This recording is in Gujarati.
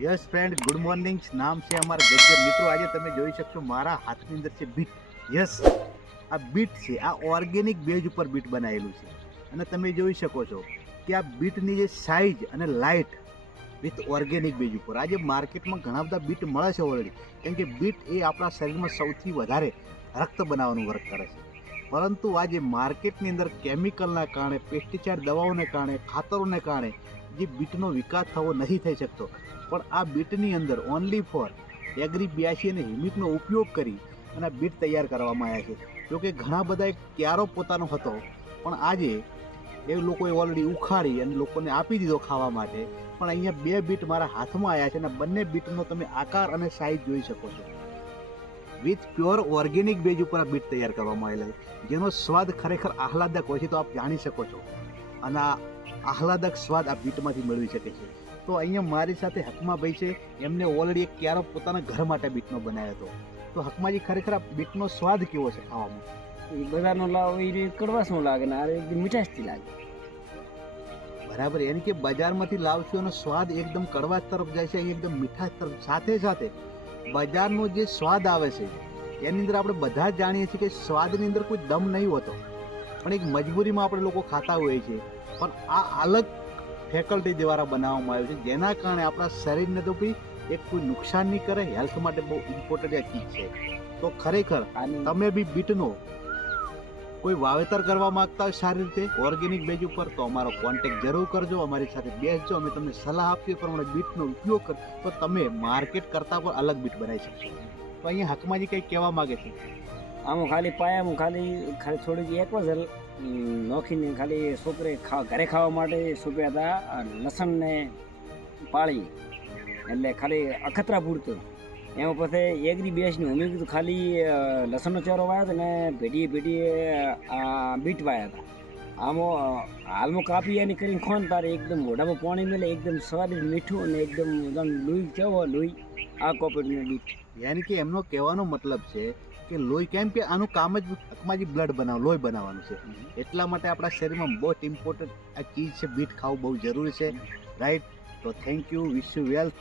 Yes friend, good morning. નામ છે અમારા ગજ્જર મિત્રો. આજે તમે જોઈ શકશો મારા હાથની અંદર છે બીટ. યસ આ બીટ છે. આ ઓર્ગેનિક બેઝ ઉપર બીટ બનાવેલું છે. અને તમે જોઈ શકો છો કે આ બીટની જે સાઇઝ અને લાઇટ વિથ ઓર્ગેનિક બેઝ ઉપર. આજે માર્કેટમાં ઘણા બધા બીટ મળે છે ઓલરેડી કેમ કે બીટ એ આપણા શરીરમાં સૌથી વધારે રક્ત બનાવવાનું વર્ક કરે છે. પરંતુ આજે માર્કેટની અંદર કેમિકલના કારણે પેસ્ટિસાઇડ દવાઓને કારણે, ખાતરોને કારણે જે બીટનો વિકાસ થવો નથી થઈ શકતો. પણ આ બીટની અંદર ઓનલી ફોર એગ્રી બ્યાસી અને હિમિકનો ઉપયોગ કરી અને બીટ તૈયાર કરવામાં આવ્યા છે. જોકે ઘણા બધા એક ક્યારો પોતાનો હતો, પણ આજે એ લોકોએ ઓલરેડી ઉખાડી અને લોકોને આપી દીધો ખાવા માટે. પણ અહીંયા બે બીટ મારા હાથમાં આવ્યા છે અને બંને બીટનો તમે આકાર અને સાઇઝ જોઈ શકો છો. વિથ પ્યોર ઓર્ગેનિક બેઝ ઉપર આ બીટ તૈયાર કરવામાં આવેલા છે. જેનો સ્વાદ ખરેખર આહલાદક હોય છે તો આપ જાણી શકો છો. અને આ આહલાદક સ્વાદ આ બીટમાંથી મેળવી શકે છે. તો અહીંયા મારી સાથે હકમાભાઈ છે. એમને ઓલરેડી એક ક્યારો પોતાના ઘર માટે બીટનો બનાવ્યો હતો. તો હકમાજી ખરેખર આ બીટનો સ્વાદ કેવો છે ખાવામાં? બધાનો બજારનો લાવો એ કડવાશનો લાગે ને આ મીઠાશથી લાગે. બરાબર એમ કે બજારમાંથી લાવશો એનો સ્વાદ એકદમ કડવાશ તરફ જાય છે એકદમ મીઠાશ તરફ સાથે સાથે બજારનો જે સ્વાદ આવે છે એની અંદર આપણે બધા જ જાણીએ છીએ કે સ્વાદની અંદર કોઈ દમ નહીં હોતો. પણ એક મજબૂરીમાં આપણે લોકો ખાતા હોઈએ છીએ. પણ આ અલગ ફેકલ્ટી દ્વારા બનાવવામાં આવ્યું છે જેના કારણે આપણા શરીરને તો બી એક કોઈ નુકસાન નહીં કરે હેલ્થ માટે બહુ ઇમ્પોર્ટન્ટ આ ચીજ છે. તો ખરેખર તમે બી બીટનો કોઈ વાવેતર કરવા માંગતા હોય સારી રીતે ઓર્ગેનિક બેજ ઉપર તો અમારો કોન્ટેક્ટ જરૂર કરજો. અમારી સાથે બેસજો. અમે તમને સલાહ આપીએ, પ્રમાણે બીટનો ઉપયોગ કરો, તો તમે માર્કેટ કરતાં પણ અલગ બીટ બનાવી શકશો. તો અહીંયા હકમાજી કંઈક કહેવા માંગે છે? આમાં ખાલી પાયામાં ખાલી ખાલી થોડી એક જ નોખીને ખાલી છોકરે ઘરે ખાવા માટે સોંપ્યા હતા. લસણને પાળી. એટલે ખાલી અખતરા પૂરતું. એમાં પછી એગ્રી બેસની અમે કીધું ખાલી લસણનો ચોરો વાયો હતો ને ભેટીએ ભેટીએ બીટ વાયા હતા. આમાં હાલમાં કાપી એની કરીને ખોન તારે એકદમ મોઢામાં પાણી મેલે એકદમ સ્વાદિષ્ટ મીઠું અને એકદમ એકદમ લોહી કેવો લોહી આ કોપરેટનું બીટ. યાની કે એમનો કહેવાનો મતલબ છે કે લોહી કેમ કે આનું કામ જ હકમાજી બ્લડ બનાવ લોહી બનાવવાનું છે. એટલા માટે આપણા શરીરમાં બહુ ઇમ્પોર્ટન્ટ આ ચીજ છે બીટ ખાવું બહુ જરૂરી છે. રાઈટ તો thank you wish you wealth